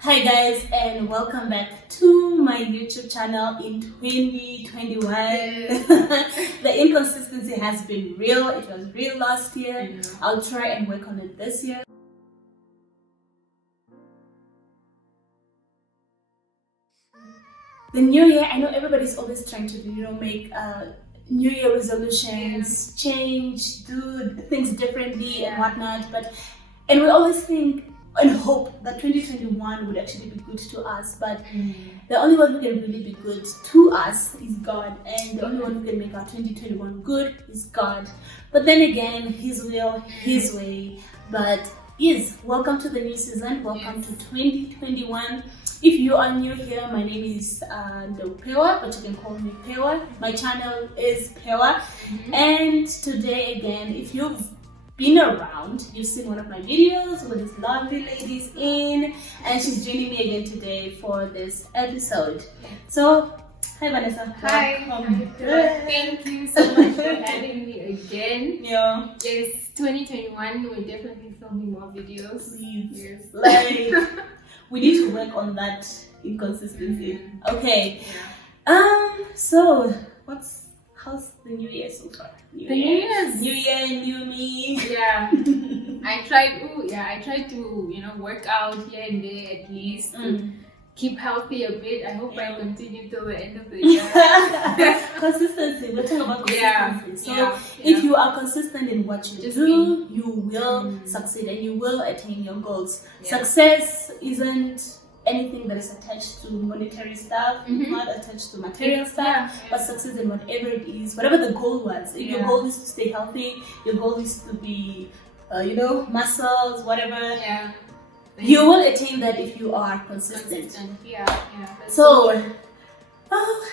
Hi guys, and welcome back to my YouTube channel in 2021. The inconsistency has been real. It was real last year. I'll try and work on it this year. The new year, I know everybody's always trying to make New Year resolutions, change, do things differently and whatnot. And we always think and hope that 2021 would actually be good to us, but the only one who can really be good to us is God, and the only one who can make our 2021 good is God. But then again, His will, His way. But yes, welcome to the new season. Welcome to 2021. If you are new here, my name is Pewa, but you can call me Pewa. My channel is Pewa, and today again, if you've been around, you've seen one of my videos with this lovely ladies in, and she's joining me again today for this episode. So, hi Vanessa. Hi. Thank you so much for having me again. Yeah. Yes, 2021, we're definitely filming more videos. Please. Yes. Like, we need to work on that inconsistency. Okay. Yeah. So, how's the new year so far? New year, new me. Yeah. I tried to, work out here and there at least. Keep healthy a bit. I hope I continue till the end of the year. Consistency. We're talking about consistency. So if you are consistent in what you do, you will succeed and you will attain your goals. Success isn't anything that is attached to monetary stuff, not attached to material stuff, but success in whatever it is, whatever the goal was. If your goal is to stay healthy, your goal is to be, muscles, whatever. Yeah. You will attain that if you are consistent. So,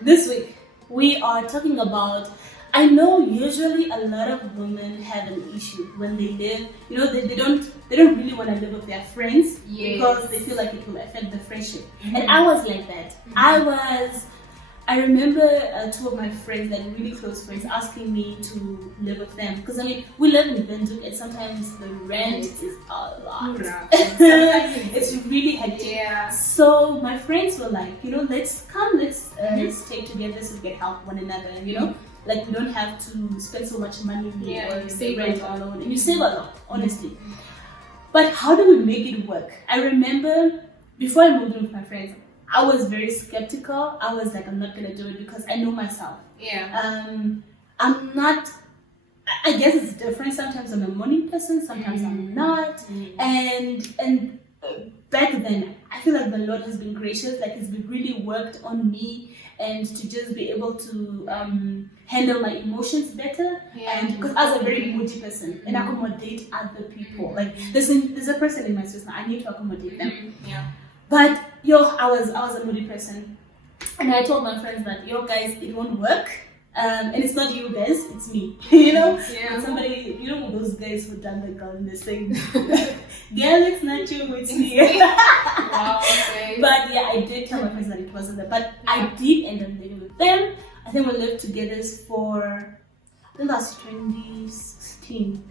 this week we are talking about. I know usually a lot of women have an issue when they live. They don't really want to live with their friends because they feel like it will affect the friendship. And I was like that. I remember two of my friends, like really close friends, asking me to live with them because we live in Benduk and sometimes the rent is a lot. It's really hectic. Yeah. So my friends were like, let's stay together so we can help one another. Like we don't have to spend so much money or you save rent alone, and you save a lot, honestly. But how do we make it work? I remember before I moved in with my friends, I was very skeptical. I was like, I'm not gonna do it because I know myself. Yeah. I'm not. I guess it's different. Sometimes I'm a morning person. Sometimes I'm not. And back then, I feel like the Lord has been gracious. Like He's been really worked on me, and to just be able to handle my emotions better. And because I was a very moody person and accommodate other people. Like there's a person in my system. I need to accommodate them. But I was a moody person, and I told my friends that guys, it won't work. And it's not you guys, it's me. Somebody, those guys who done the girl and they say, girl, it's not you, it's me. Wow, okay. But I did tell my friends that it wasn't that. But I did end up living with them. I think we lived together for, I think that was 2016.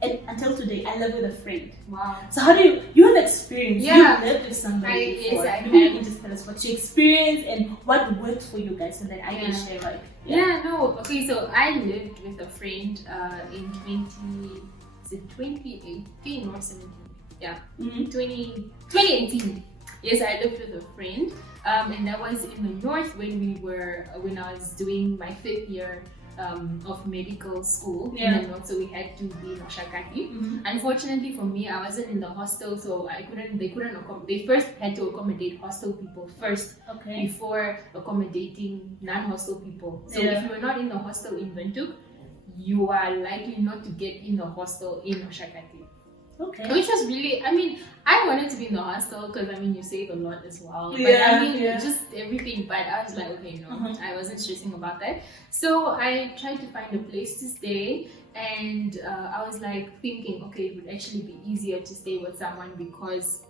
And until today, I live with a friend. Wow. So how do you have experience? You lived with somebody before. Yes, I Maybe you can just tell us what you experienced and what worked for you guys so that I can share Okay, so I lived with a friend in 2018 or 17? Yeah, 2018. Yes, I lived with a friend, and that was in the north when I was doing my 5th year of medical school in the north, so we had to be in Oshakati. Unfortunately for me, I wasn't in the hostel, so they first had to accommodate hostel people first before accommodating non-hostel people. So if you were not in the hostel in Windhoek, you are likely not to get in the hostel in Oshakati. Which was really, I wanted to be in the hostel because you save a lot as well. But just everything. But I was like, okay, no, I wasn't stressing about that. So I tried to find a place to stay, and I was like thinking, okay, it would actually be easier to stay with someone because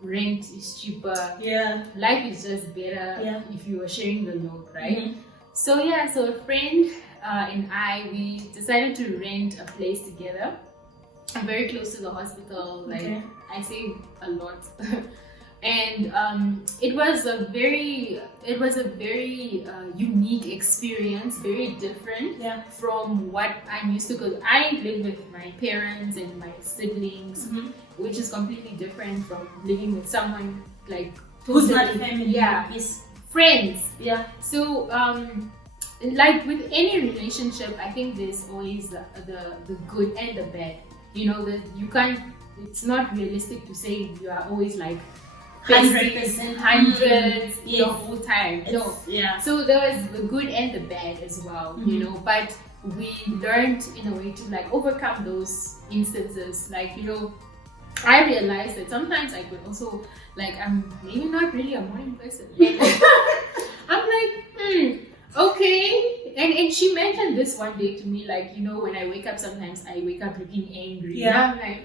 rent is cheaper. Life is just better if you are sharing the load, right? So a friend and we decided to rent a place together. I'm very close to the hospital, like I save a lot. and it was a very unique experience, very different from what I'm used to, because I live with my parents and my siblings, which is completely different from living with someone like who's not family. Yes, friends. Yeah. So like with any relationship, I think there's always the good and the bad. You know, that you can't. It's not realistic to say you are always like 100%, hundreds the whole time. No. Yeah. So there was the good and the bad as well, you know, but we learned in a way to like overcome those instances. Like, you know, I realized that sometimes I could also, like, I'm maybe not really a morning person. I'm like, okay. And she mentioned this one day to me, like, you know, when I wake up, sometimes I wake up looking angry. Yeah. And I'm like,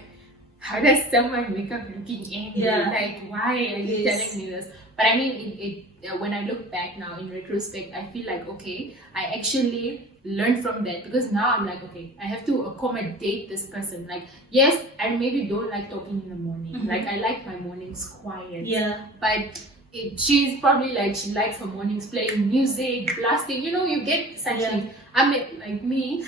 how does someone wake up looking angry? Yeah. Like, why are you telling me this? But I mean, when I look back now in retrospect, I feel like, okay, I actually learned from that, because now I'm like, okay, I have to accommodate this person. Like, yes, I maybe don't like talking in the morning. Like, I like my mornings quiet. Yeah. But she's probably like, she likes her mornings playing music, blasting, you know, you get such things. I mean, like me,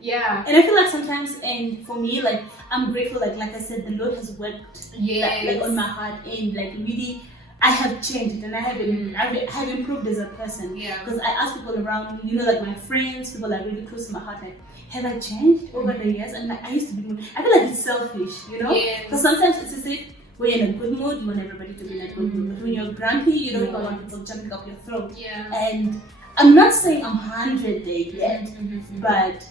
yeah. And I feel like sometimes, and for me, like, I'm grateful, like I said, the Lord has worked like on my heart, and like really I have changed and I have improved as a person. Yeah. Because I ask people around me, you know, like my friends, people that are really close to my heart, like, have I changed over the years? And like, I used to be, I feel like it's selfish, you know? Because sometimes it's as if when you're in a good mood, you want everybody to be in a good mood. But when you're grumpy, you don't want people jumping up your throat. Yeah. And I'm not saying I'm 100 there yet, but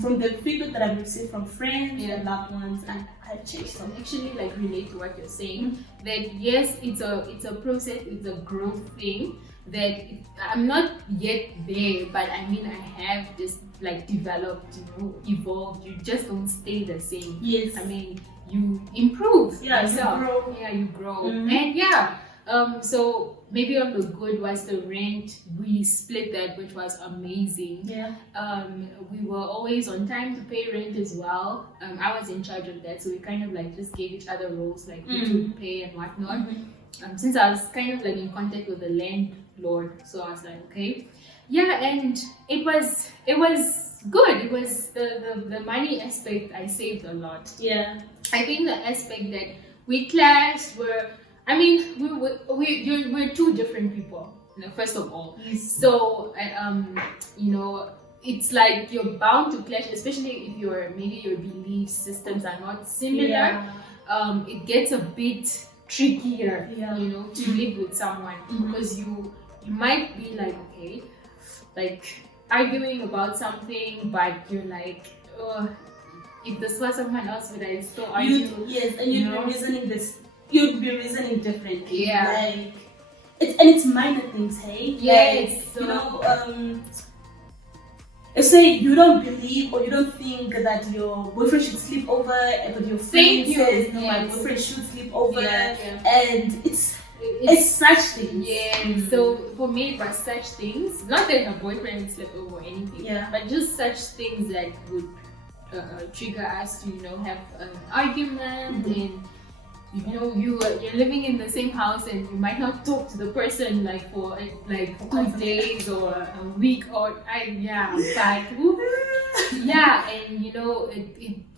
from the feedback that I've received from friends and loved ones, I've changed. So actually, like, relate to what you're saying. That yes, it's a process, it's a growth thing. That I'm not yet there, but I mean, I have just like developed, you know, evolved. You just don't stay the same. Yes. I mean, you improve yourself. You grow. Yeah, you grow. And so maybe on the good was the rent. We split that, which was amazing. Yeah. We were always on time to pay rent as well. I was in charge of that, so we kind of like just gave each other roles, like who to pay and whatnot. Since I was kind of like in contact with the landlord, so I was like, okay, yeah, and it was good. It was the money aspect. I saved a lot. Yeah. I think the aspect that we clashed were, I mean, we're two different people, you know, first of all. So, you know, it's like you're bound to clash, especially if maybe your belief systems are not similar. Yeah. It gets a bit trickier, Yeah. you know, to live with someone, because you might be like, okay, like arguing about something, but you're like, if this was someone else, would I still argue? Yes, and you'd be reasoning differently. Yeah. Like, it's minor things, hey? Yes. Like, So, you know, say you don't believe or you don't think that your boyfriend should sleep over, but your friend says, no, my boyfriend should sleep over, and it's such things. Yeah. So for me, it was such things. Not that a boyfriend slept over or anything. Yeah. But just such things that would trigger us to, you know, have an argument, and you know, you're living in the same house and you might not talk to the person like for like 2 days or a week or and you know,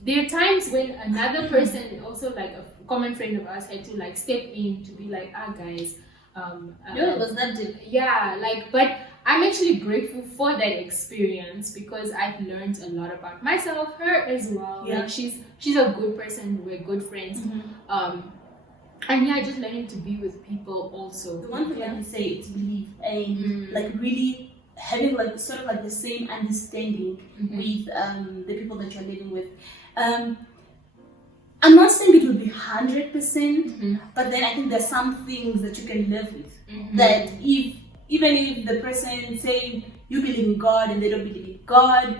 there are times when another person, also like a common friend of ours, had to like step in to be like, guys, it was that deep. Yeah, like, but I'm actually grateful for that experience, because I've learned a lot about myself, her as well. Yeah. Like, she's a good person, we're good friends. And yeah, just learning to be with people also. The one thing I can say is belief, and like really having like sort of like the same understanding with the people that you're living with. I'm not saying it will be 100%, but then I think there's some things that you can live with. That even if the person say you believe in God and they don't believe in God,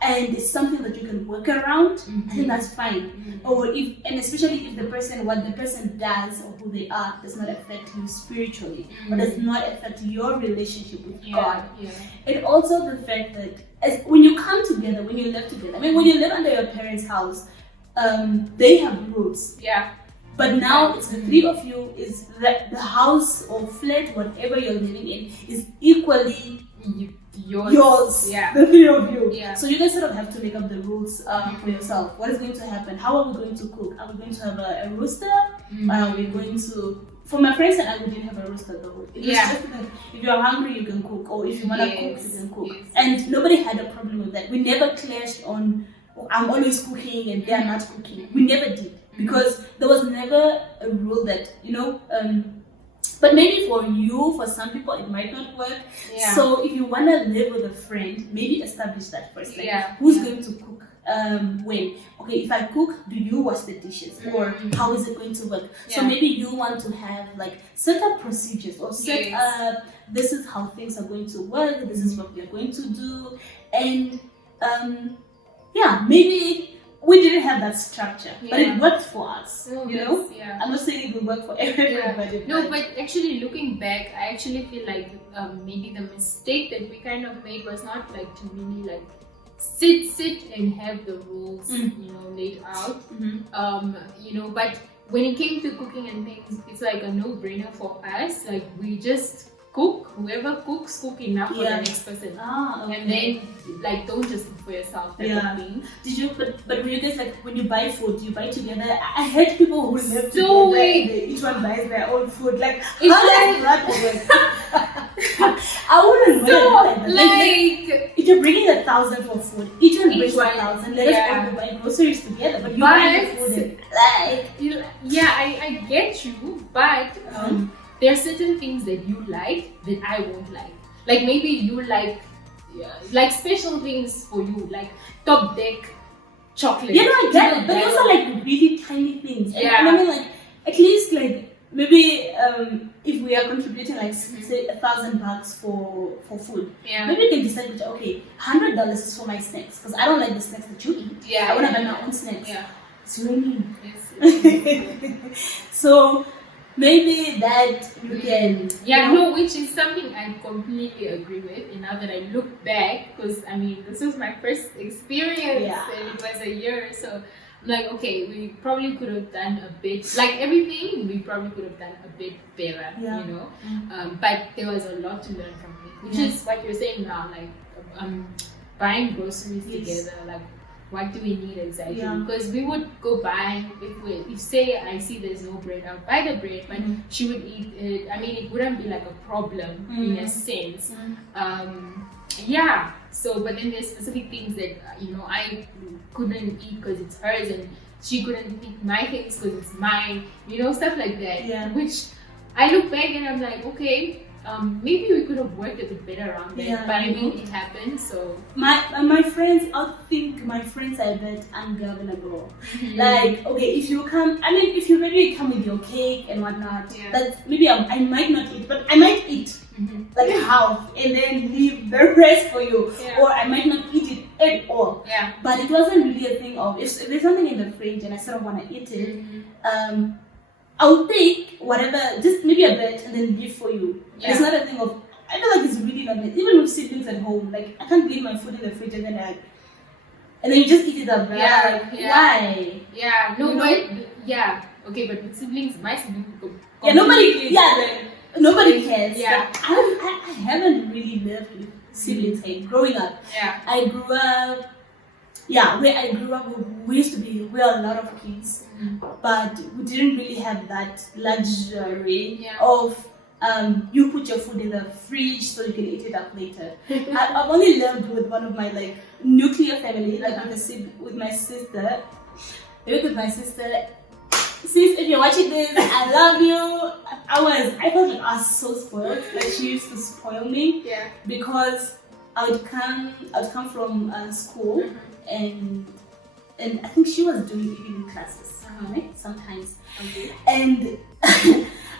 and it's something that you can work around, I think that's fine. Or especially if what the person does or who they are does not affect you spiritually, or does not affect your relationship with God. And also the fact that when you come together, when you live together, I mean, when you live under your parents' house, they have rules. Yeah. But now it's the three of you. Is that the house or flat, whatever you're living in, is equally yours. Yeah. The three of you. Yeah. So you guys sort of have to make up the rules for yourself. What is going to happen? How are we going to cook? Are we going to have a rooster? Are we going to? For my friends and I, we didn't have a rooster though. It was just that if you're hungry, you can cook, or if you wanna cook, you can cook. Yes. And nobody had a problem with that. We never clashed on. I'm always cooking and they're not cooking. We never did, because there was never a rule that but maybe for you, for some people, it might not work. Yeah. So if you wanna live with a friend, maybe establish that first. Like, Yeah. who's going to cook? When? Okay, if I cook, do you wash the dishes, or how is it going to work? So maybe you want to have like set up procedures, or set up. This is how things are going to work. This is what we are going to do, and maybe we didn't have that structure, but it worked for us. Yeah. I'm not saying it will work for everybody. No, but actually looking back, I actually feel like maybe the mistake that we kind of made was not like to really like sit and have the rules, laid out. But when it came to cooking and things, it's like a no-brainer for us. Like we just cook. Whoever cooks, cook enough for the next person. And then like don't just cook for yourself type of thing. Did you? But when you guys like when you buy food, you buy together. I hate people who live So together. Each one buys their own food. Like how does that work? I wouldn't do that. If you're bringing 1,000 for food, each one brings 1,000. Let us all buy groceries together. But you buy the food and I get you, but there are certain things that you like that I won't like. Like maybe you like special things for you, like top deck chocolate. I get it. But those are like really tiny things. And I mean, like at least like maybe if we are contributing like say $1,000 for food, maybe we can decide that okay, $100 is for my snacks, because I don't like the snacks that you eat. I want to buy my own snacks. It's raining. So maybe that you can. Which is something I completely agree with. And now that I look back, because I mean this was my first experience and it was a year, so I'm like, okay, we probably could have done a bit, like everything we probably could have done a bit better, but there was a lot to learn from it, which is what you're saying now, like buying groceries together, like what do we need exactly? Because we would go buy, if say I see there's no bread, I'll buy the bread, but she would eat it. I mean, it wouldn't be like a problem in a sense. So, but then there's specific things that I couldn't eat because it's hers, and she couldn't eat my things because it's mine. Stuff like that. Which I look back and I'm like, okay, maybe we could have worked a bit better around that. But I mean, it happened. So my friends, I think my friends are a bit ungovernable. Like, okay, if you come, I mean, if you really come with your cake and whatnot, that maybe I might not eat, but I might eat. Like half and then leave the rest for you, or I might not eat it at all. But it wasn't really a thing of if there's something in the fridge and I sort of want to eat it, I'll take whatever, just maybe a bit and then leave for you. It's not a thing of, I feel like it's really not nice. Even with siblings at home, like I can't leave my food in the fridge and then you just eat it up. Why? Okay, but with siblings, my siblings nobody cares. I haven't really lived with siblings growing up. I grew up. Where I grew up, we are a lot of kids, but we didn't really have that luxury of you put your food in the fridge so you can eat it up later. I've only lived with one of my like nuclear family, like with my sister. With my sister. Sis, if you're watching this, I love you. I felt like I was so spoiled. Like she used to spoil me. Because I would come from school and I think she was doing evening classes, right? Sometimes. And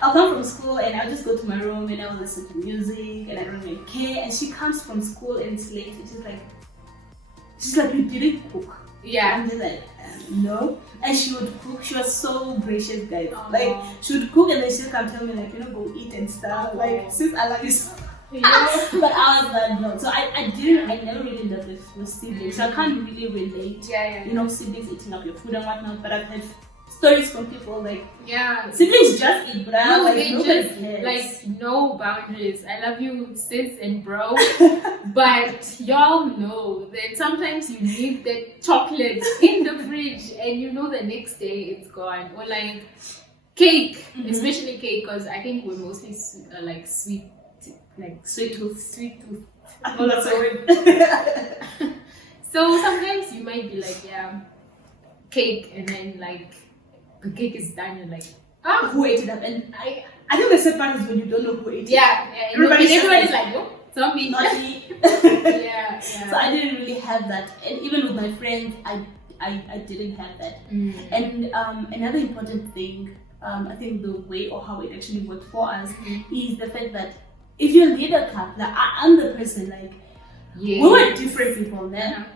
I'll come from school and I'll just go to my room and I'll listen to music and I don't really care. And she comes from school and it's late and she's like, you didn't cook. I'm just like, no. And she would cook. She was so gracious, guys. Like she would cook and then she'd come tell me like, go eat and stuff. Like, sis, I love you so but I was like, no. So I never really loved with siblings. So I can't really relate. Siblings eating up your food and whatnot. But I've had stories from people like, yeah, siblings just eat, bruh. no, Like, they nobody just cares. like no boundaries. I love you, sis and bro, but y'all know that sometimes you leave that chocolate in the fridge and you know the next day it's gone. Or like cake, especially cake, because I think we're mostly like sweet tooth. Oh, that's a word. So sometimes you might be like, yeah, cake, and then like the cake is done, and like, Who ate it up? And I think the sad part is when you don't know who ate it. yeah, Everybody's everybody's like, oh, it's not me. Not me. Yeah. So I didn't really have that, and even with my friends, I didn't have that. And another important thing, I think the way or how it actually worked for us is the fact that if you lead a cup, like I'm the person, like we were different people then.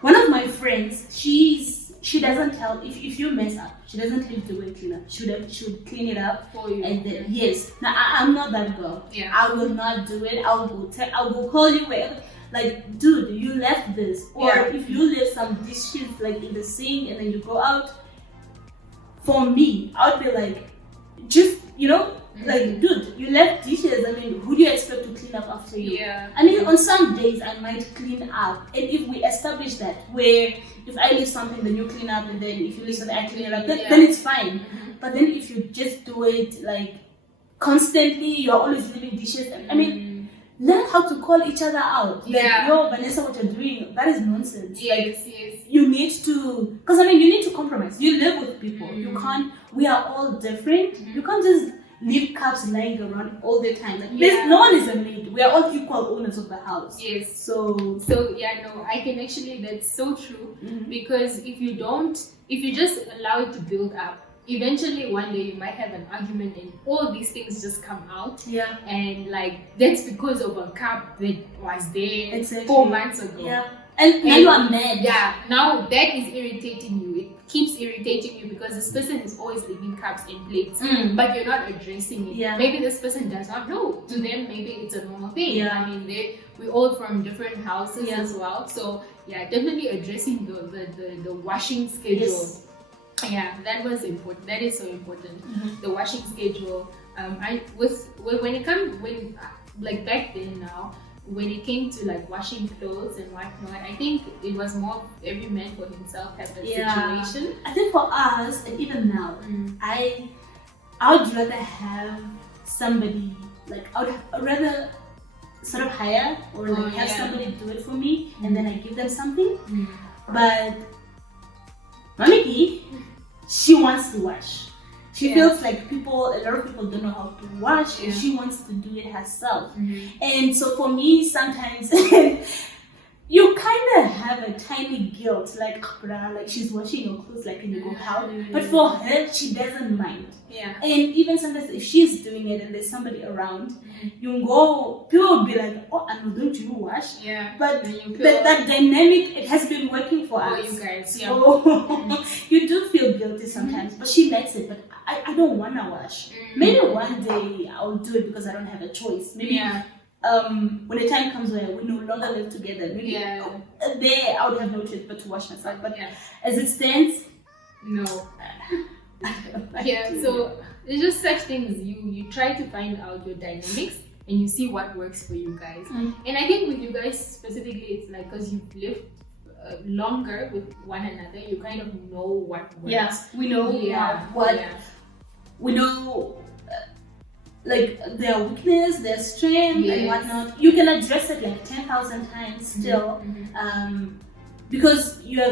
One of my friends, she doesn't tell if you mess up, she doesn't leave the way clean up. She would clean it up For you. and then yes. Now I'm not that girl. Yeah. I will not do it. I will call you where, like, dude, you left this. Or if you leave some dishes like in the sink and then you go out. For me, I would be like, just like, dude, you left dishes. I mean, who do you expect to clean up after you? Yeah. I mean, on some days I might clean up, and if we establish that, where if I leave something, then you clean up, and then if you leave something, I clean it up, then it's fine. But then if you just do it like constantly, you're always leaving dishes. I mean, learn how to call each other out. Like, yo, Vanessa, what you're doing, that is nonsense. Yes. You need to, because I mean, you need to compromise. You live with people. You can't. We are all different. You can't just leave cups lying around all the time. Like, no one is a maid. We are all equal owners of the house. Yes. So yeah, no, I can actually. That's so true. Because if you just allow it to build up, eventually one day you might have an argument and all these things just come out. Yeah. And like that's because of a cup that was there Exactly. 4 months ago. Yeah. And now you are mad. Yeah. Now that is irritating you. It keeps irritating you because this person is always leaving cups and plates, but you're not addressing it. Yeah. Maybe this person does not know. To them, maybe it's a normal thing. Yeah. I mean, we're all from different houses as well. So yeah, definitely addressing the washing schedule. Yes. Yeah, that was important. That is so important. The washing schedule. When like back then now, when it came to like washing clothes and whatnot, I think it was more every man for himself type of situation. I think for us, and even now, I would rather have somebody, like I would rather sort of hire or like have somebody do it for me, and then I give them something. But Mamiki, she wants to wash. She feels like a lot of people don't know how to wash, and she wants to do it herself. And so for me, sometimes you kind of have a tiny guilt, like, bruh, like she's washing your clothes, like, can you go help? But for her, she doesn't mind. Yeah. And even sometimes if she's doing it and there's somebody around, you go, people will be like, oh, and don't you wash? Yeah. But that dynamic, it has been working for us. You guys, So you do feel guilty sometimes, but she likes it. But I don't want to wash. Maybe one day I'll do it because I don't have a choice. Maybe when the time comes where we no longer live together, maybe there I would have no choice but to wash myself. But as it stands, no. So it's just such things. You try to find out your dynamics and you see what works for you guys. And I think with you guys specifically, it's like because you've lived longer with one another, you kind of know what works. Yeah, we know we know. Like their weakness, their strength, and whatnot. You can address it like 10,000 times still, because you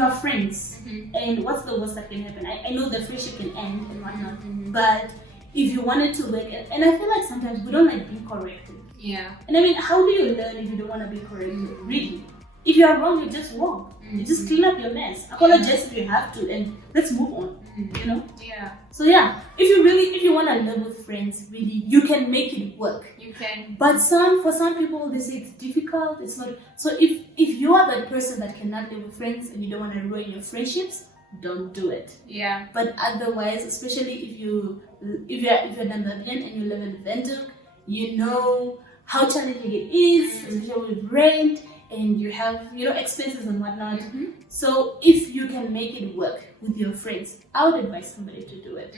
are friends. And what's the worst that can happen? I know the friendship can end and whatnot, but if you wanted to work, and I feel like sometimes we don't like being corrected. Yeah. And I mean, how do you learn if you don't want to be corrected? Really? If you are wrong, you just walk. You just clean up your mess. Apologize if you have to, and let's move on. You know? Yeah. So yeah, if you want to live with friends, really, you can make it work. You can. But for some people, they say it's difficult. It's not. So if you are that person that cannot live with friends and you don't want to ruin your friendships, don't do it. Yeah. But otherwise, especially if you're Namibian and you live in Windhoek, you know how challenging it is, especially with rent. and you have, expenses and whatnot. So if you can make it work with your friends, I would advise somebody to do it.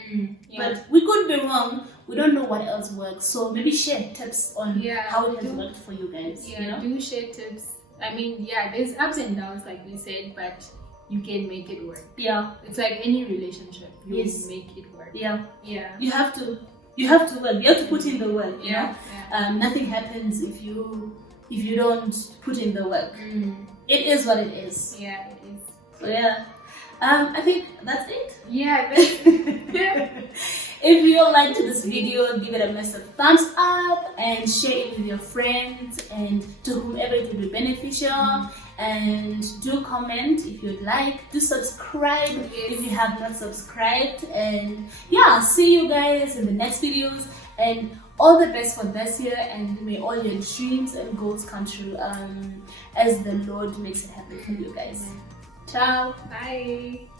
But we could be wrong. We don't know what else works. So maybe share tips on how it has worked for you guys. Do share tips. I mean, there's ups and downs, like we said, but you can make it work. It's like any relationship. You make it work. You have to work. You have to put in the work. Nothing happens if you don't put in the work. It is what it is. It is. So I think that's it. If you liked this video, give it a massive thumbs up and share it with your friends and to whomever it will be beneficial. And do comment if you'd like. Do subscribe if you have not subscribed. And see you guys in the next videos. And all the best for this year, and may all your dreams and goals come true as the Lord makes it happen for you guys. Ciao. Bye.